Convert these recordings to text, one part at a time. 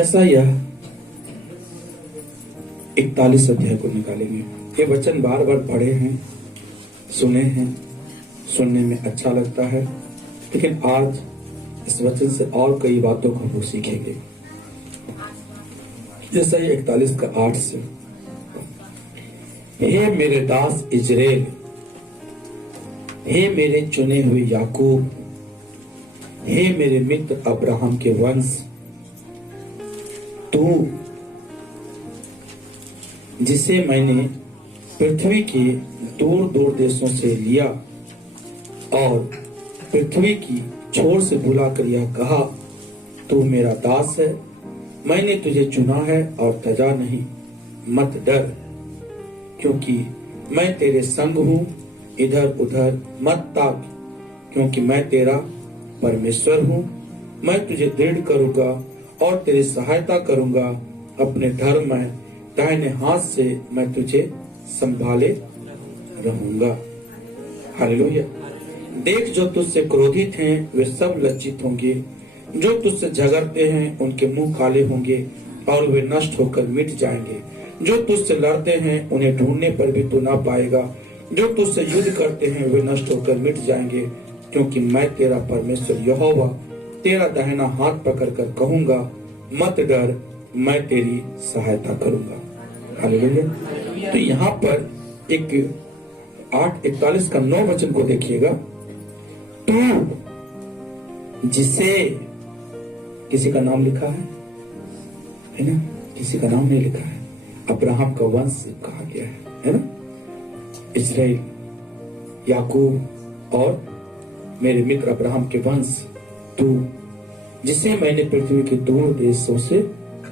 यशायाह 41 अध्याय को निकालेंगे। ये वचन बार बार पढ़े हैं, सुने हैं, सुनने में अच्छा लगता है, लेकिन आज इस वचन से और कई बातों को हम सीखेंगे। जैसा ये 41 का 8 से, हे मेरे दास इजराइल, हे मेरे चुने हुए याकूब, हे मेरे मित्र अब्राहम के वंश, तू जिसे मैंने पृथ्वी के दूर दूर देशों से लिया और पृथ्वी की छोर से बुलाकर यह कहा, तू मेरा दास है, मैंने तुझे चुना है और तजा नहीं, मत डर, क्योंकि मैं तेरे संग हूं, इधर उधर मत ताक, क्योंकि मैं तेरा परमेश्वर हूं। मैं तुझे दृढ़ करूंगा और तेरी सहायता करूंगा, अपने धर्म में दाहिने हाथ से मैं तुझे संभाले रहूंगा। हालेलुया। देख, जो तुझसे क्रोधित हैं वे सब लज्जित होंगे, जो तुझसे झगड़ते हैं उनके मुंह काले होंगे और वे नष्ट होकर मिट जाएंगे। जो तुझसे लड़ते हैं उन्हें ढूंढने पर भी तू ना पाएगा, जो तुझसे युद्ध करते हैं वे नष्ट होकर मिट जाएंगे, क्योंकि मैं तेरा परमेश्वर यहोवा तेरा दाहिना हाथ पकड़कर कहूंगा, मत डर, मैं तेरी सहायता करूंगा। हालेलुया। तो यहाँ पर एक 8:41 का 9 वचन को देखिएगा। तू जिसे, किसी का नाम लिखा है ना, किसी का नाम नहीं लिखा है, अब्राहम का वंश कहा गया है ना, इस्राएल, याकूब और मेरे मित्र अब्राहम के वंश, तू जिसे मैंने पृथ्वी के दूर देशों से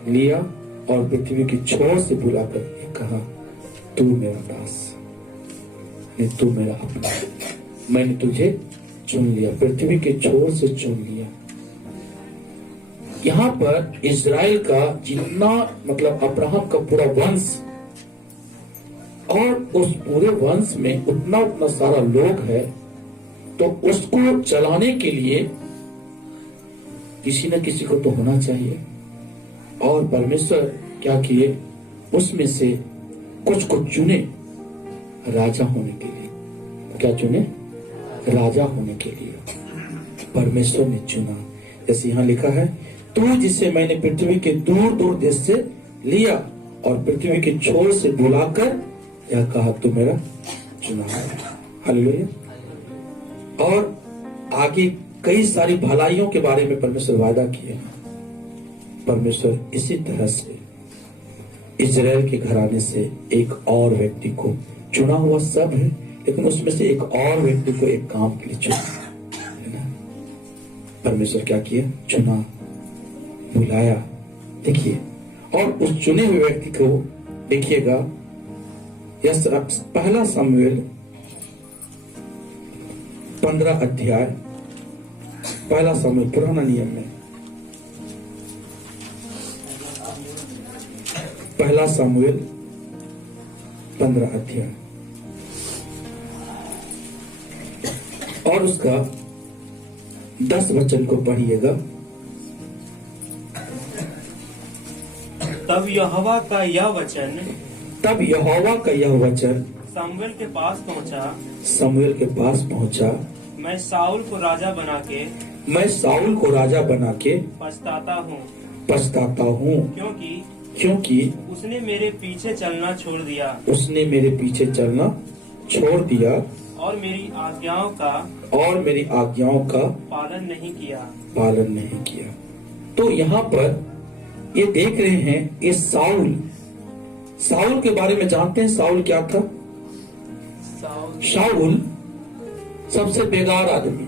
लिया और पृथ्वी की छोर से बुलाकर कहा, तू मेरा दास, तू मेरा अपना, मैंने तुझे चुन लिया, पृथ्वी के छोर से चुन लिया। यहाँ पर इजराइल का जितना, मतलब अब्राहम का पूरा वंश, और उस पूरे वंश में उतना सारा लोग है, तो उसको चलाने के लिए किसी न किसी को तो होना चाहिए। और परमेश्वर क्या किए, उसमें से कुछ को चुने राजा होने के लिए। क्या चुने? राजा होने के लिए परमेश्वर ने चुना। जैसे यहाँ लिखा है, तू जिसे मैंने पृथ्वी के दूर दूर देश से लिया और पृथ्वी के छोर से बुलाकर यह कहा, तू मेरा चुना है। हालेलुया। और आगे कई सारी भलाइयों के बारे में परमेश्वर वादा किए। परमेश्वर इसी तरह से इजराइल के घराने से एक और व्यक्ति को, चुना हुआ सब है, लेकिन उसमें से एक और व्यक्ति को एक काम के लिए चुना है ना। परमेश्वर क्या किया? चुना, बुलाया। देखिए, और उस चुने हुए व्यक्ति को देखिएगा, यह पहला शमूएल 15 अध्याय, पहला शमूएल पुराना नियम में, पहला शमूएल 15 अध्याय और उसका 10 वचन को पढ़िएगा। तब यहोवा का यह वचन शमूएल के पास पहुंचा, मैं साउल को राजा बना के पछताता हूँ, क्योंकि उसने मेरे पीछे चलना छोड़ दिया और मेरी आज्ञाओं का पालन नहीं किया। तो यहाँ पर ये देख रहे हैं, ये साउल के बारे में जानते हैं। साउल क्या था? शाऊल सबसे बेकार आदमी।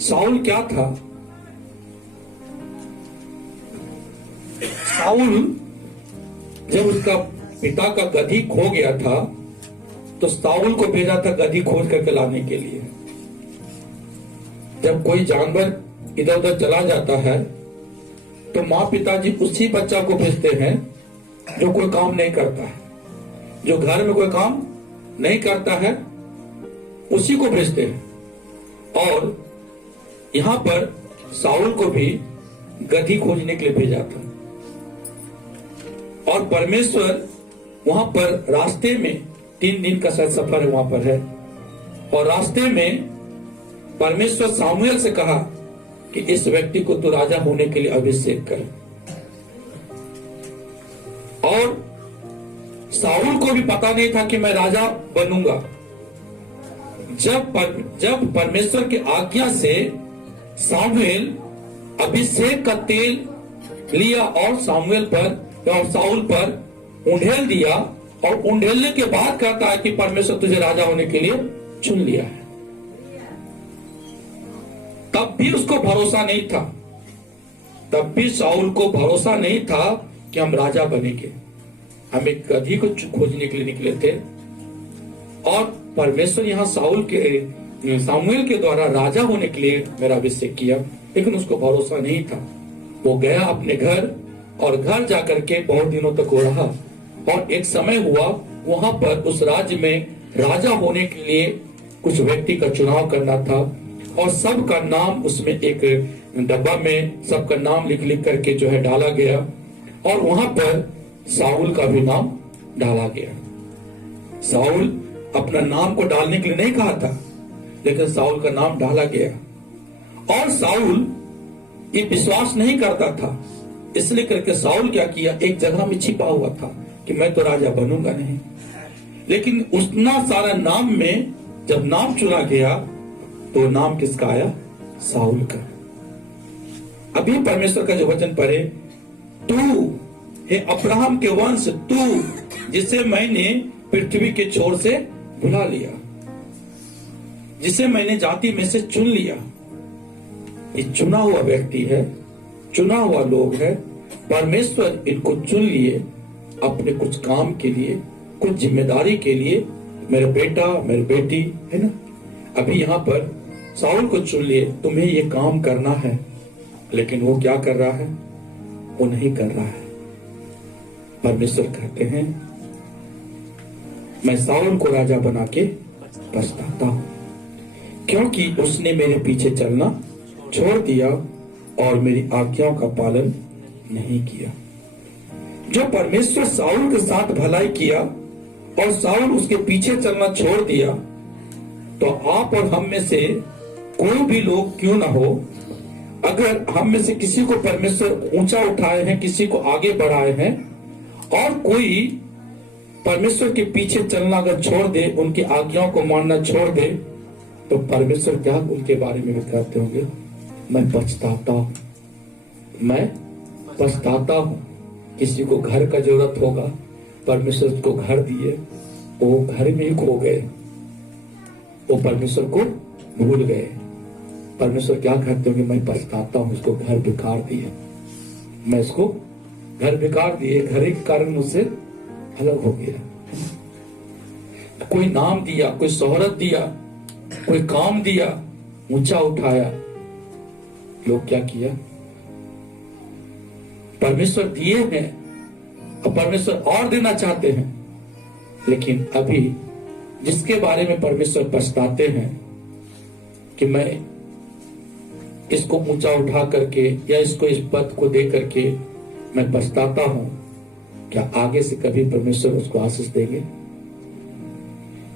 साउल क्या था? साउल जब उसका पिता का गधी खो गया था, तो साउल को भेजा था गधी खोज करके लाने के लिए। जब कोई जानवर इधर उधर चला जाता है, तो माँ पिताजी उसी बच्चा को भेजते हैं जो कोई काम नहीं करता है, जो घर में कोई काम नहीं करता है, उसी को भेजते हैं। और यहाँ पर साउल को भी गधी खोजने के लिए भेजा था। और परमेश्वर वहां पर रास्ते में 3 दिन का शायद सफर है वहां पर है, और रास्ते में परमेश्वर सामुएल से कहा कि इस व्यक्ति को तो राजा होने के लिए अभिषेक कर। और साउल को भी पता नहीं था कि मैं राजा बनूंगा। जब परमेश्वर की आज्ञा से सामुएल अभिषेक का तेल लिया और सामुएल पर और साउल पर उंडेल दिया, और उंडेलने के बाद कहता है कि परमेश्वर तुझे राजा होने के लिए चुन लिया है। तब भी उसको भरोसा नहीं था, तब भी साउल को भरोसा नहीं था कि हम राजा बनेंगे। हम एक गधी को खोजने के लिए निकले थे, और परमेश्वर यहाँ सामुएल के द्वारा राजा होने के लिए मेरा अभिषेक किया, लेकिन उसको भरोसा नहीं था। वो गया अपने घर, और घर जाकर के बहुत दिनों तक वो रहा। और एक समय हुआ, वहां पर उस राज्य में राजा होने के लिए कुछ व्यक्ति का चुनाव करना था, और सबका नाम उसमें एक डब्बा में सबका नाम लिख लिख करके जो है डाला गया, और वहां पर साउल का भी नाम डाला गया। साउल अपना नाम को डालने के लिए नहीं कहा था, लेकिन साउल का नाम डाला गया। और साउल ये विश्वास नहीं करता था, इसलिए करके साउल क्या किया, एक जगह में छिपा हुआ था कि मैं तो राजा बनूंगा नहीं। लेकिन उतना सारा नाम में जब नाम चुना गया, तो नाम किसका आया? साउल का। अभी परमेश्वर का जो वचन पढ़े, तू हे अब्राहम के वंश, तू जिसे मैंने पृथ्वी के छोर से बुला लिया, जिसे मैंने जाति में से चुन लिया। ये चुना हुआ व्यक्ति है, चुना हुआ लोग है। परमेश्वर इनको चुन लिए अपने कुछ काम के लिए, कुछ जिम्मेदारी के लिए। मेरा बेटा, मेरी बेटी है ना, अभी यहाँ पर साउल को चुन लिए, तुम्हें ये काम करना है, लेकिन वो क्या कर रहा है? वो नहीं कर रहा है। परमेश्वर कहते हैं, मैं साउल को राजा बना के पछताता हूं, क्योंकि उसने मेरे पीछे चलना छोड़ दिया और मेरी आज्ञाओं का पालन नहीं किया। जो परमेश्वर साउल के साथ भलाई किया और साउल उसके पीछे चलना छोड़ दिया, तो आप और हम में से कोई भी लोग क्यों ना हो, अगर हम में से किसी को परमेश्वर ऊंचा उठाए हैं, किसी को आगे बढ़ाए हैं, और कोई परमेश्वर के पीछे चलना अगर छोड़ दे, उनकी आज्ञाओं को मानना छोड़ दे, तो परमेश्वर क्या उनके बारे में भी कहते होंगे? मैं पछताता हूं, मैं पछताता हूं। किसी को घर का जरूरत होगा, परमेश्वर उसको घर दिए, वो घर में ही खो गए, वो परमेश्वर को भूल गए। परमेश्वर क्या कहते होंगे? मैं पछताता हूं, उसको घर बेकार दिए, मैं इसको घर बेकार दिए, घर के कारण मुझसे अलग हो गया। कोई नाम दिया, कोई शोहरत दिया, कोई काम दिया, ऊंचा उठाया, लोग क्या किया? परमेश्वर दिए हैं और परमेश्वर और देना चाहते हैं, लेकिन अभी जिसके बारे में परमेश्वर पछताते हैं कि मैं इसको ऊंचा उठा करके या इसको इस पद को दे करके मैं पछताता हूं, क्या आगे से कभी परमेश्वर उसको आशीष देंगे?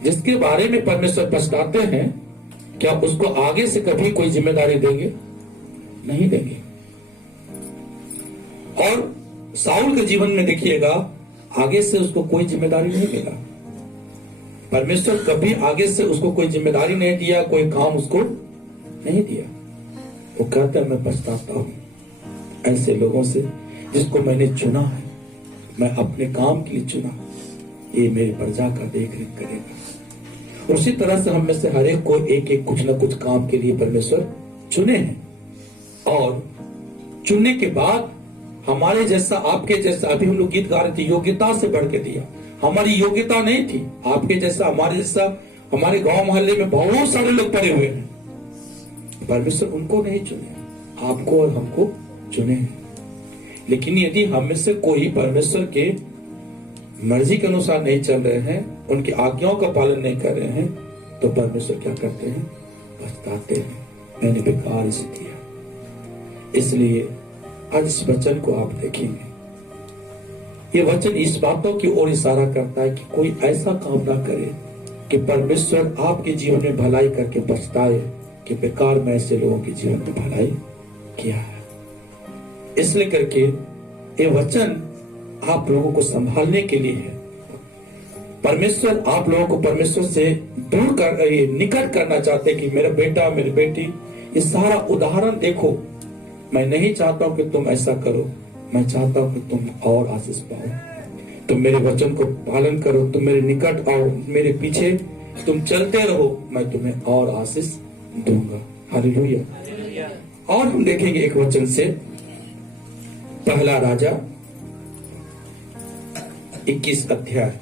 जिसके बारे में परमेश्वर पछताते हैं, क्या उसको आगे से कभी कोई जिम्मेदारी देंगे? नहीं देंगे। और साउल के जीवन में देखिएगा, आगे से उसको कोई जिम्मेदारी नहीं मिला। परमेश्वर कभी आगे से उसको कोई जिम्मेदारी नहीं दिया, कोई काम उसको नहीं दिया। वो कहता है मैं पछताता हूं ऐसे लोगों से जिसको मैंने चुना है, मैं अपने काम के लिए चुना, ये मेरी प्रजा का देख रेख करेगा। उसी तरह से हम में से हर एक को एक एक कुछ न कुछ काम के लिए परमेश्वर चुने हैं, और चुनने के बाद हमारे जैसा, आपके जैसा, अभी हम लोग गीत गा रहे थे, योग्यता से बढ़ के दिया। हमारी योग्यता नहीं थी, आपके जैसा, हमारे जैसा, हमारे गांव मोहल्ले में बहुत सारे लोग पड़े हुए हैं, परमेश्वर उनको नहीं चुने, आपको और हमको चुने हैं। लेकिन यदि हम में से कोई परमेश्वर के मर्जी के अनुसार नहीं चल रहे हैं, उनकी आज्ञाओं का पालन नहीं कर रहे हैं, तो परमेश्वर क्या करते हैं? पछताते हैं, मैंने बेकार इसे किया। इसलिए आज इस वचन को आप देखेंगे, ये वचन इस बातों की ओर इशारा करता है कि कोई ऐसा काम ना करे कि परमेश्वर आपके जीवन में भलाई करके पछताए कि बेकार में ऐसे लोगों के जीवन में भलाई किया है। इसलिए करके ये वचन आप लोगों को संभालने के लिए है। परमेश्वर आप लोगों को परमेश्वर से दूर कर निकट करना चाहते कि मेरा बेटा मेरी बेटी, ये सारा उदाहरण देखो। मैं नहीं चाहता हूं कि तुम ऐसा करो, मैं चाहता हूं कि तुम और आशीष पाओ। तुम मेरे वचन को पालन करो, तुम मेरे निकट आओ, मेरे पीछे तुम चलते रहो, मैं तुम्हें और आशीष दूंगा। हालेलुया। और हम देखेंगे एक वचन से, पहला राजा 21 अध्याय।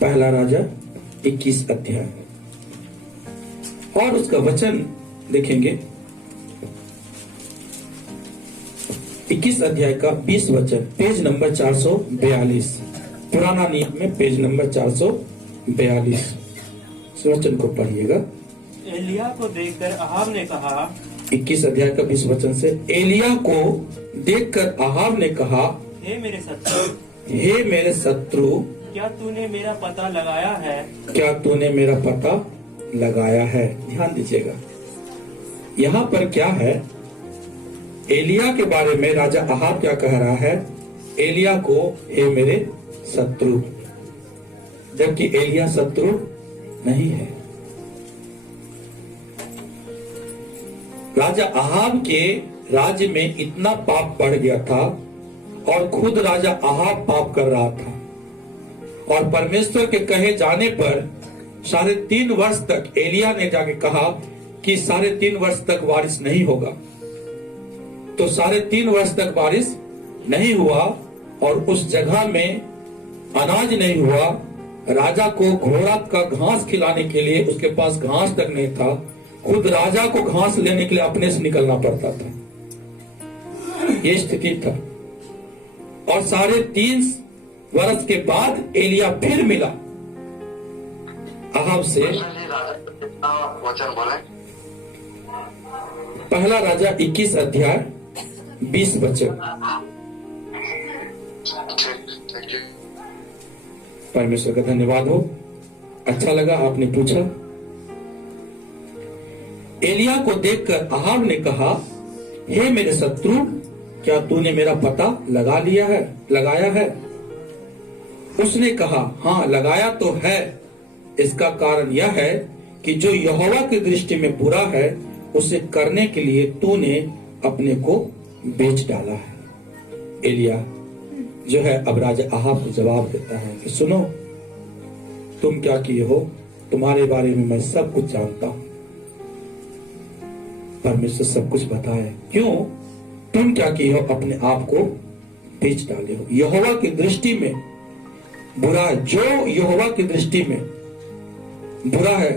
पहला राजा 21 अध्याय और उसका वचन देखेंगे। 21 अध्याय का 20 वचन, पेज नंबर 442, पुराना नियम में पेज नंबर 442। इस वचन को पढ़िएगा। एलिया को देखकर अहाब ने कहा, 21 अध्याय का 20 वचन से, एलिया को देखकर अहाब ने कहा, हे मेरे शत्रु, हे मेरे शत्रु, क्या तूने मेरा पता लगाया है? क्या तूने मेरा पता लगाया है? ध्यान दीजिएगा, यहाँ पर क्या है, एलिया के बारे में राजा अहाब क्या कह रहा है? एलिया को हे मेरे शत्रु, जबकि एलिया शत्रु नहीं है। राजा अहाब के राज्य में इतना पाप बढ़ गया था और खुद राजा अहाब पाप कर रहा था, और परमेश्वर के कहे जाने पर 3.5 वर्ष तक एलिया ने जाके कहा कि 3.5 वर्ष तक बारिश नहीं होगा। तो 3.5 वर्ष तक बारिश नहीं हुआ और उस जगह में अनाज नहीं हुआ। राजा को घोड़ा का घास खिलाने के लिए उसके पास घास तक नहीं था, खुद राजा को घास लेने के लिए अपने से निकलना पड़ता था। ये स्थिति था। और 3.5 वर्ष के बाद एलिया फिर मिला अहाब से। वचन बोले, पहला राजा 21 अध्याय 20 वचन। परमेश्वर का धन्यवाद हो, अच्छा लगा आपने पूछा। एलिया को देखकर अहाब ने कहा, हे मेरे शत्रु, क्या तूने मेरा पता लगाया है? उसने कहा, हाँ लगाया तो है। इसका कारण यह है कि जो यहोवा की दृष्टि में बुरा है उसे करने के लिए तूने अपने को बेच डाला है। एलिया जो है अब राजा अहाब को जवाब देता है कि सुनो, तुम क्या किए हो, तुम्हारे बारे में मैं सब कुछ जानता हूं। परमेश्वर सब कुछ बताए। क्यों? तुम क्या किए हो, अपने आप को बेच डाले हो। यहोवा की दृष्टि में बुरा है, जो यहोवा की दृष्टि में बुरा है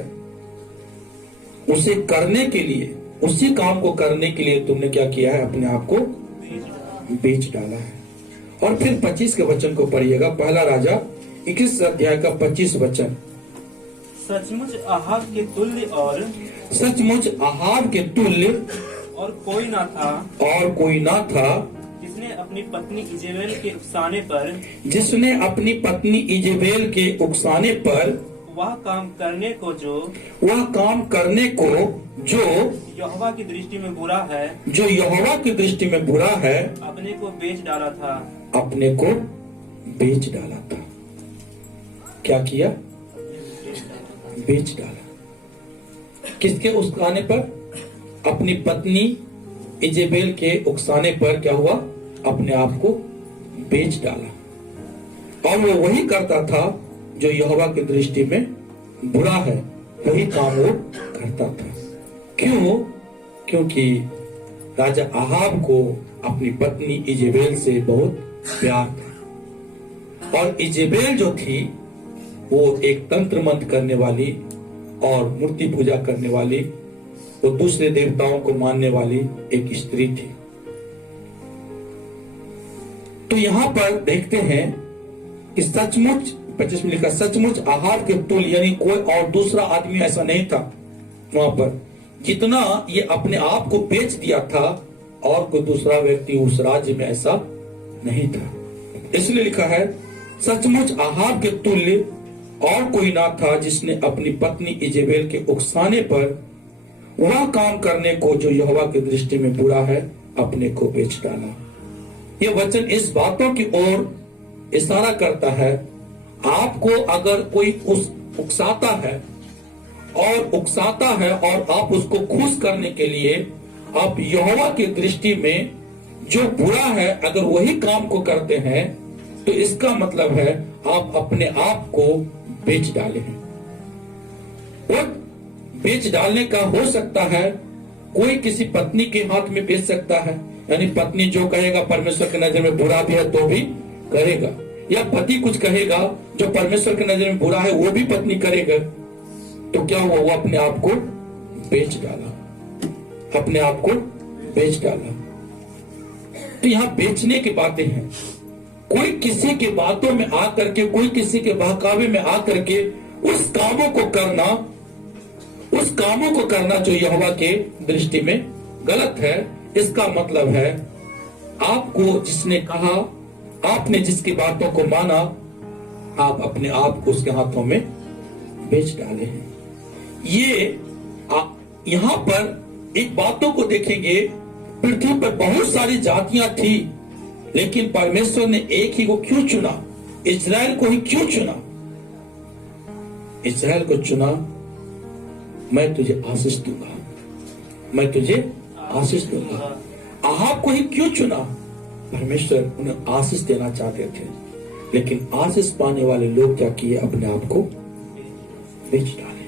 उसे करने के लिए, उसी काम को करने के लिए तुमने क्या किया है, अपने आप को बेच डाला है। और फिर 25 के वचन को पढ़िएगा, पहला राजा 21 अध्याय का 25 वचन। सचमुच अहाब के तुल्य और कोई ना था जिसने अपनी पत्नी इजेबेल के उकसाने पर वह काम करने को जो यहोवा की दृष्टि में बुरा है, अपने को बेच डाला था। क्या किया? बेच डाला। किसके उकसाने पर? अपनी पत्नी इजेबेल के उकसाने पर क्या हुआ? अपने आप को बेच डाला। और वो वही करता था जो यहोवा की दृष्टि में बुरा है, वही काम वो करता था। क्यों? क्योंकि राजा अहाब को अपनी पत्नी इजेबेल से बहुत प्यार था। और इजेबेल जो थी वो एक तंत्र मंत्र करने वाली और मूर्ति पूजा करने वाली, वो दूसरे देवताओं को मानने वाली एक स्त्री थी। तो यहां पर देखते हैं कि सचमुच 25 में लिखा, सचमुच आहार के तुल्य यानी कोई और दूसरा आदमी ऐसा नहीं था वहां पर, जितना ये अपने आप को बेच दिया था, और कोई दूसरा व्यक्ति उस राज्य में ऐसा नहीं था। इसलिए लिखा है, सचमुच आहार के तुल्य और कोई ना था जिसने अपनी पत्नी इजेबेल के उकसाने पर वह काम करने को जो यहोवा की दृष्टि में बुरा है अपने को बेच डाला। यह वचन इस बातों की ओर इशारा करता है, आपको अगर कोई उकसाता है और आप उसको खुश करने के लिए आप यहोवा की दृष्टि में जो बुरा है अगर वही काम को करते हैं, तो इसका मतलब है आप अपने आप को बेच डाले हैं। और बेच डालने का हो सकता है, कोई किसी पत्नी के हाथ में बेच सकता है, यानी पत्नी जो कहेगा परमेश्वर की नजर में बुरा भी है तो भी करेगा, या पति कुछ कहेगा जो परमेश्वर की नजर में बुरा है वो भी पत्नी करेगा। तो क्या हुआ, वो अपने आप को बेच डाला, अपने आप को बेच डाला। तो यहां बेचने की बातें हैं। कोई किसी की बातों में आकर के, कोई किसी के बहकावे में आकर के उस कामों को करना जो यहोवा के दृष्टि में गलत है। इसका मतलब है आपको जिसने कहा, आपने जिसकी बातों को माना, आप अपने आप को उसके हाथों में बेच डाले हैं। ये यहां पर एक बातों को देखेंगे, पृथ्वी पर बहुत सारी जातियां थी, लेकिन परमेश्वर ने एक ही को क्यों चुना, इस्राएल को ही क्यों चुना? इस्राएल को चुना, मैं तुझे आशीष दूंगा, मैं तुझे आशीष दूंगा। आहाब को ही क्यों चुना? परमेश्वर उन्हें आशीष देना चाहते थे, लेकिन आशीष पाने वाले लोग क्या किए, अपने आप को बेच डाले,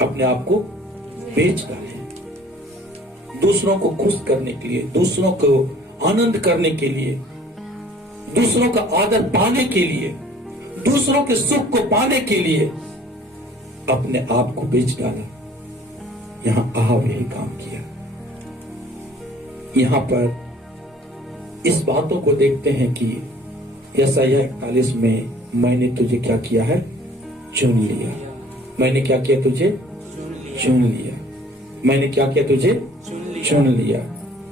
अपने आप को बेच डाले, दूसरों को खुश करने के लिए, दूसरों को आनंद करने के लिए, दूसरों का आदर पाने के लिए, दूसरों के सुख को पाने के लिए अपने आप को बेच डाला। यहां आहाब यही काम किया। यहां पर इस बातों को देखते हैं कि यशायाह 41 में, मैंने तुझे क्या किया है, चुन लिया। मैंने क्या किया, तुझे चुन लिया। मैंने क्या किया, तुझे चुन लिया।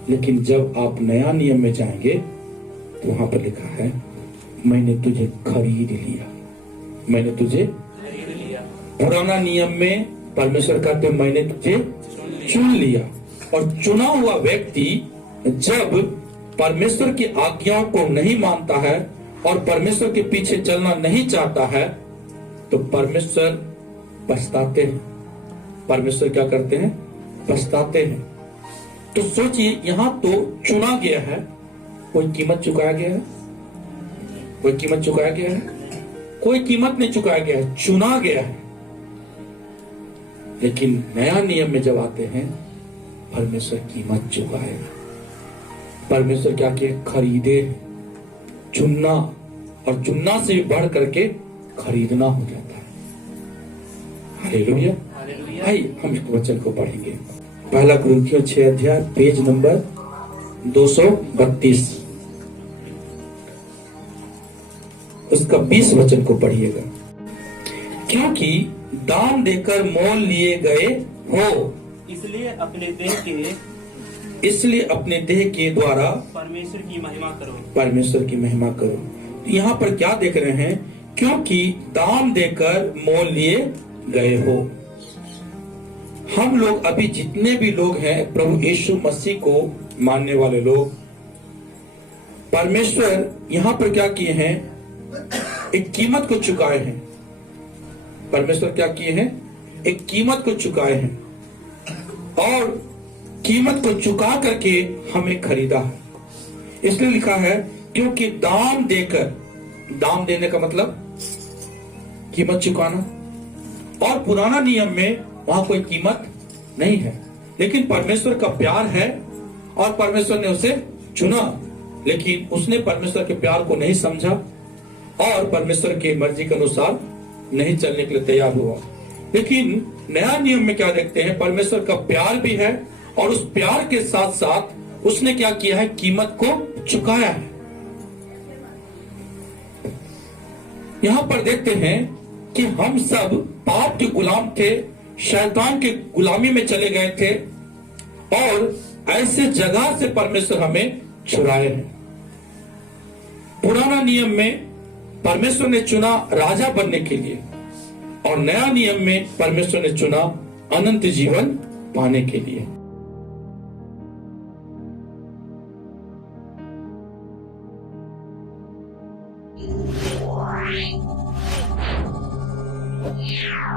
लेकिन जब आप नया नियम में जाएंगे तो वहां पर लिखा है, मैंने तुझे खरीद लिया, मैंने तुझे। पुराना नियम में परमेश्वर कहते, मैंने तुझे चुन लिया। और चुना हुआ व्यक्ति जब परमेश्वर की आज्ञाओं को नहीं मानता है और परमेश्वर के पीछे चलना नहीं चाहता है, तो परमेश्वर पछताते हैं। परमेश्वर क्या करते हैं, पछताते हैं। तो सोचिए, यहां तो चुना गया है, कोई कीमत चुकाया गया है, कोई कीमत चुकाया गया है, कोई कीमत नहीं चुकाया गया है, चुना गया है। लेकिन नया नियम में जब आते हैं, परमेश्वर कीमत चुकाएगा। परमेश्वर क्या किए, खरीदे। चुनना, और चुनना से भी बढ़ करके खरीदना हो जाता है। हालेलुया। आइए हम इस वचन को पढ़ेंगे। पहला कुरिन्थियों 6 अध्याय, पेज नंबर 232, उसका 20 वचन को पढ़िएगा। क्योंकि दान देकर मोल लिए गए हो, इसलिए अपने देह के द्वारा परमेश्वर की महिमा करो। यहाँ पर क्या देख रहे हैं, क्योंकि दान देकर मोल लिए गए हो। हम लोग अभी जितने भी लोग हैं, प्रभु यीशु मसीह को मानने वाले लोग, परमेश्वर यहाँ पर क्या किए हैं, एक कीमत को चुकाए हैं। परमेश्वर क्या किए हैं, एक कीमत को चुकाए हैं, और कीमत को चुका करके हमें खरीदा है। इसलिए लिखा है, क्योंकि दान देकर, दान देने का मतलब कीमत चुकाना। और पुराना नियम में वहां कोई कीमत नहीं है, लेकिन परमेश्वर का प्यार है और परमेश्वर ने उसे चुना, लेकिन उसने परमेश्वर के प्यार को नहीं समझा और परमेश्वर की मर्जी के अनुसार नहीं चलने के लिए तैयार हुआ। लेकिन नया नियम में क्या देखते हैं, परमेश्वर का प्यार भी है और उस प्यार के साथ साथ उसने क्या किया है, कीमत को चुकाया है। यहां पर देखते हैं कि हम सब पाप के गुलाम थे, शैतान की गुलामी में चले गए थे और ऐसे जगह से परमेश्वर हमें छुड़ाए हैं। पुराना नियम में परमेश्वर ने चुना राजा बनने के लिए और नया नियम में परमेश्वर ने चुना अनंत जीवन पाने के लिए। Yeah.